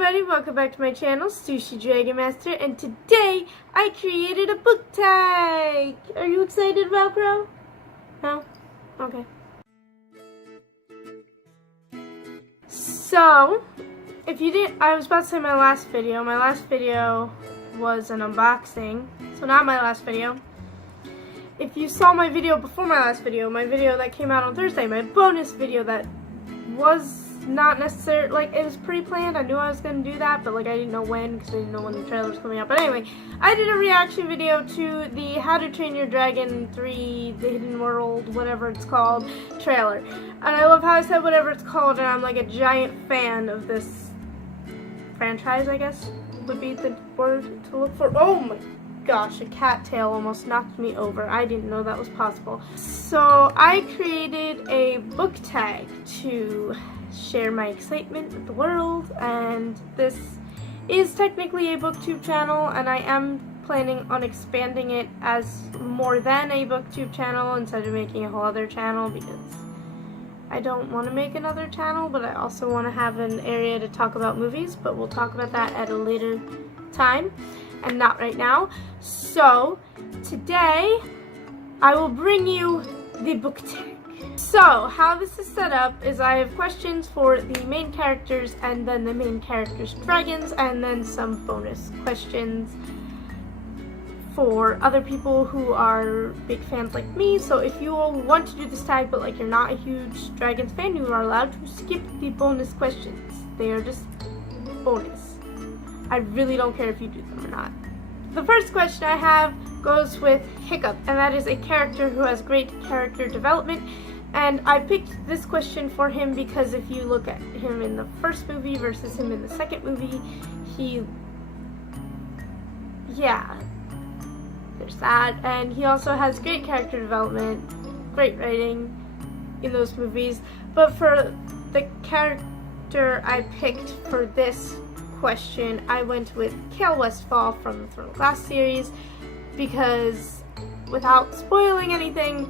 everybody, welcome back to my channel, sushidragonmaster, and today I created a book tag! Are you excited, Velcro? No? Okay. So, if you didn't, I was about to say my last video was an unboxing, so not my last video. If you saw my video before my last video, my video that came out on Thursday, my bonus video that was not necessarily, like, it was pre-planned. I knew I was going to do that, but, like, I didn't know when, because I didn't know when the trailer was coming out. But anyway, I did a reaction video to the How to Train Your Dragon 3, The Hidden World, whatever it's called, trailer. And I love how I said whatever it's called, and I'm, like, a giant fan of this franchise, I guess, would be the word to look for. Oh my gosh, a cat tail almost knocked me over. I didn't know that was possible. So I created a book tag to share my excitement with the world, and this is technically a booktube channel, and I am planning on expanding it as more than a booktube channel instead of making a whole other channel, because I don't want to make another channel, but I also want to have an area to talk about movies, but we'll talk about that at a later time and not right now. So today I will bring you the book tag. So, how this is set up is I have questions for the main characters and then the main characters' dragons, and then some bonus questions for other people who are big fans like me. So if you want to do this tag but like you're not a huge dragons fan, you are allowed to skip the bonus questions. They are just bonus. I really don't care if you do them or not. The first question I have goes with Hiccup, and that is a character who has great character development. And I picked this question for him because if you look at him in the first movie versus him in the second movie, there's that. And he also has great character development, great writing in those movies. But for the character I picked for this question, I went with Kale Westfall from the Throne of Glass series, because without spoiling anything,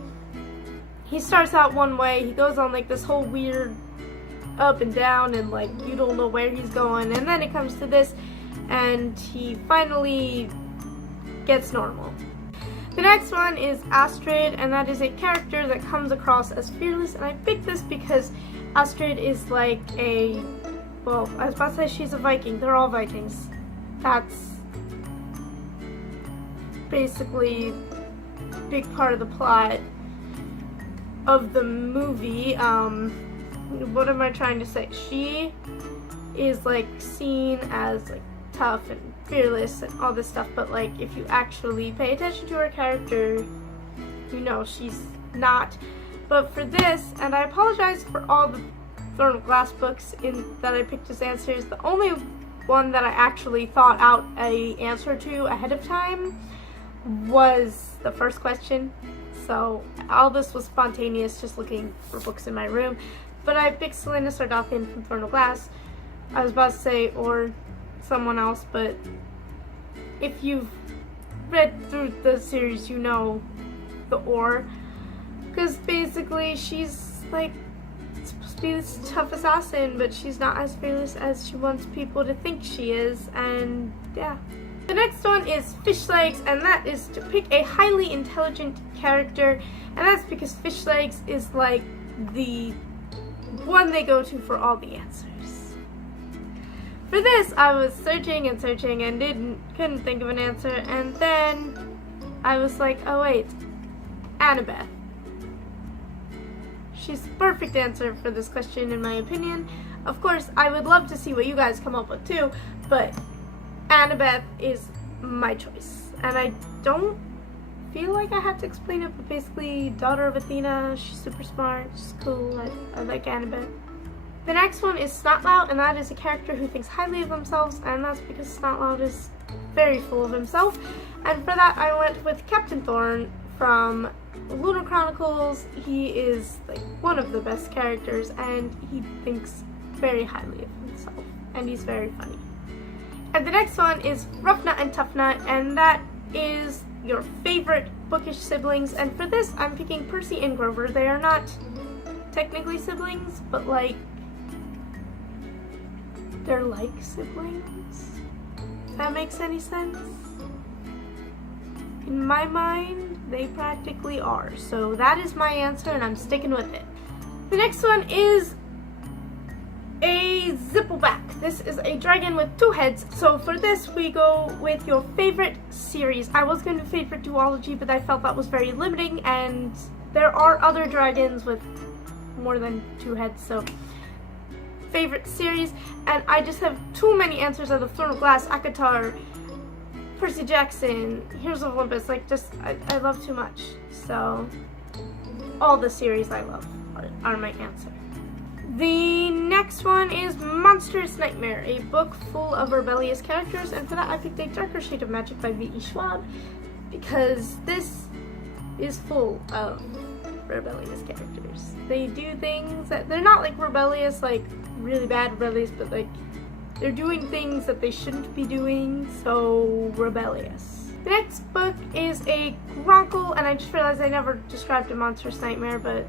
he starts out one way, he goes on like this whole weird up and down, and like you don't know where he's going, and then it comes to this and he finally gets normal. The next one is Astrid, and that is a character that comes across as fearless, and I picked this because Astrid is like a, well, I was about to say she's a Viking. They're all Vikings. That's basically a big part of the plot of the movie. What am I trying to say? She is like seen as like tough and fearless and all this stuff, but like if you actually pay attention to her character, you know she's not. But for this, and I apologize for all the Throne of Glass books that I picked as answers, the only one that I actually thought out a answer to ahead of time was the first question. So all this was spontaneous, just looking for books in my room. But I picked Selena Sardothien from Throne of Glass. I was about to say, or someone else, but if you've read through the series, you know the or. Because basically she's like supposed to be this tough assassin, but she's not as fearless as she wants people to think she is, and yeah. The next one is Fishlegs, and that is to pick a highly intelligent character, and that's because Fishlegs is like the one they go to for all the answers. For this, I was searching and searching and couldn't think of an answer, and then I was like, oh wait, Annabeth. She's the perfect answer for this question in my opinion. Of course, I would love to see what you guys come up with too, but Annabeth is my choice, and I don't feel like I have to explain it, but basically daughter of Athena, she's super smart, she's cool, I like Annabeth. The next one is Snotlout, and that is a character who thinks highly of themselves, and that's because Snotlout is very full of himself. And for that I went with Captain Thorn from Lunar Chronicles. He is like one of the best characters, and he thinks very highly of himself, and he's very funny. And the next one is Ruff and Tuff, and that is your favorite bookish siblings. And for this, I'm picking Percy and Grover. They are not technically siblings, but like they're like siblings. If that makes any sense? In my mind, they practically are. So that is my answer, and I'm sticking with it. The next one is a Zippleback. This is a dragon with 2 heads. So for this, we go with your favorite series. I was going to favorite duology, but I felt that was very limiting, and there are other dragons with more than 2 heads, so favorite series. And I just have too many answers of the Throne of Glass, Akatar, Percy Jackson, Heroes of Olympus. Like, just, I love too much. So all the series I love are my answer. The next one is Monstrous Nightmare, a book full of rebellious characters, and for that I picked A Darker Shade of Magic by V.E. Schwab, because this is full of rebellious characters. They do things that, they're not like rebellious, like really bad rebellious, but like they're doing things that they shouldn't be doing, so rebellious. The next book is a Gronkle, and I just realized I never described a Monstrous Nightmare, but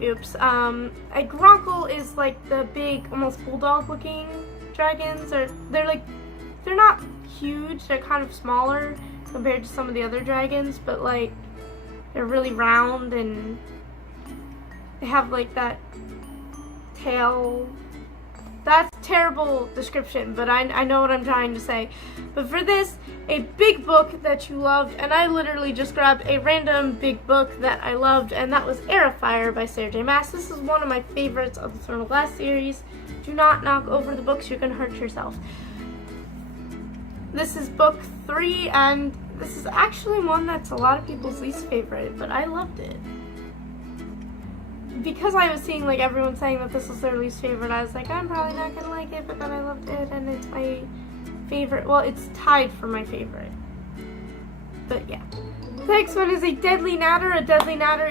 oops. A Gronkle is like the big, almost bulldog looking dragons, or they're not huge, they're kind of smaller compared to some of the other dragons, but like they're really round and they have like that tail. That's a terrible description, but I know what I'm trying to say. But for this, a big book that you loved, and I literally just grabbed a random big book that I loved, and that was Air of Fire by Sarah J. Maas. This is one of my favorites of the Throne of Glass series. Do not knock over the books, you're going to hurt yourself. This is book 3, and this is actually one that's a lot of people's least favorite, but I loved it. Because I was seeing like everyone saying that this was their least favorite, I was like, I'm probably not gonna like it, but then I loved it, and it's my favorite. Well, it's tied for my favorite. But yeah. The next one is a Deadly Nadder. A Deadly Nadder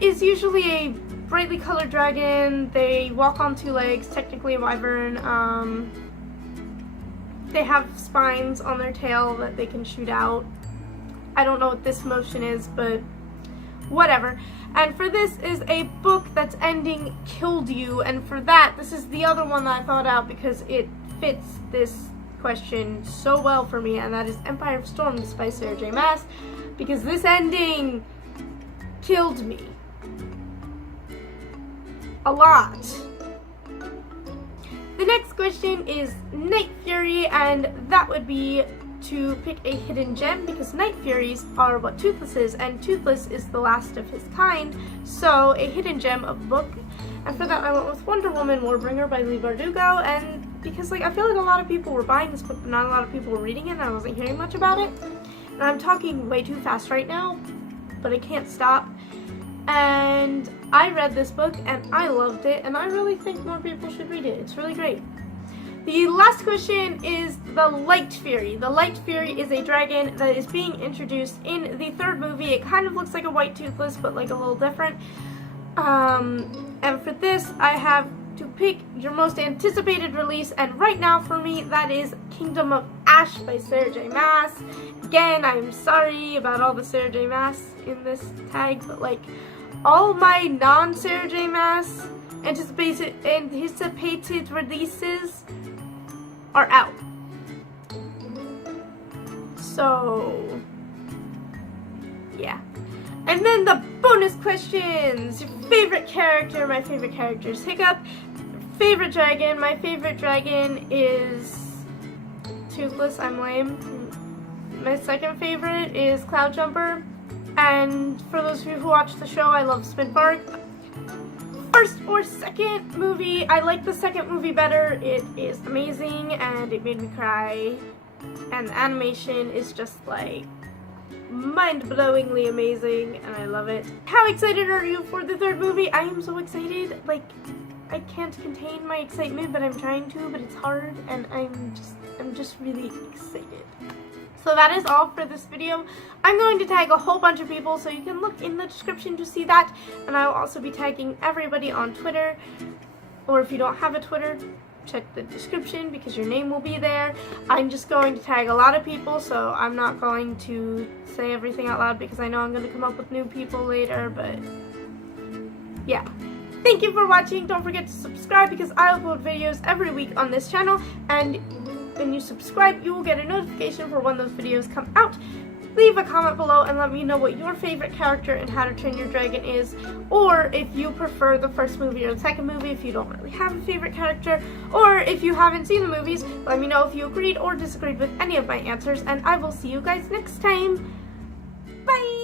is usually a brightly colored dragon. They walk on 2 legs, technically a wyvern. They have spines on their tail that they can shoot out. I don't know what this motion is, but whatever. And for this is a book that's ending killed you, and for that, this is the other one that I thought out because it fits this question so well for me, and that is Empire of Storms by Sarah J. Maas, because this ending killed me a lot. The next question is Night Fury, and that would be to pick a hidden gem, because Night Furies are what Toothless is, and Toothless is the last of his kind, so a hidden gem of book. And for that I went with Wonder Woman Warbringer by Leigh Bardugo, and because like I feel like a lot of people were buying this book but not a lot of people were reading it, and I wasn't hearing much about it. And I'm talking way too fast right now, but I can't stop. And I read this book and I loved it, and I really think more people should read it. It's really great. The last question is the Light Fury. The Light Fury is a dragon that is being introduced in the 3rd movie. It kind of looks like a white Toothless, but like a little different. And for this, I have to pick your most anticipated release, and right now for me, that is Kingdom of Ash by Sarah J. Maas. Again, I'm sorry about all the Sarah J. Maas in this tag, but like all my non-Sarah J. Maas anticipated releases are out. So yeah. And then the bonus questions. Your favorite character. My favorite character is Hiccup. Favorite dragon. My favorite dragon is Toothless. I'm lame. My second favorite is Cloudjumper. And for those of you who watch the show, I love Spinbark. First or second movie, I like the second movie better. It is amazing and it made me cry, and the animation is just like mind-blowingly amazing and I love it. How excited are you for the 3rd movie? I am so excited. Like, I can't contain my excitement, but I'm trying to, but it's hard, and I'm just really excited. So that is all for this video. I'm going to tag a whole bunch of people, so you can look in the description to see that. And I will also be tagging everybody on Twitter. Or if you don't have a Twitter, check the description because your name will be there. I'm just going to tag a lot of people, so I'm not going to say everything out loud because I know I'm going to come up with new people later. But yeah. Thank you for watching. Don't forget to subscribe because I upload videos every week on this channel, and when you subscribe, you will get a notification for when those videos come out. Leave a comment below and let me know what your favorite character in How to Train Your Dragon is, or if you prefer the first movie or the second movie, if you don't really have a favorite character, or if you haven't seen the movies, let me know if you agreed or disagreed with any of my answers, and I will see you guys next time. Bye!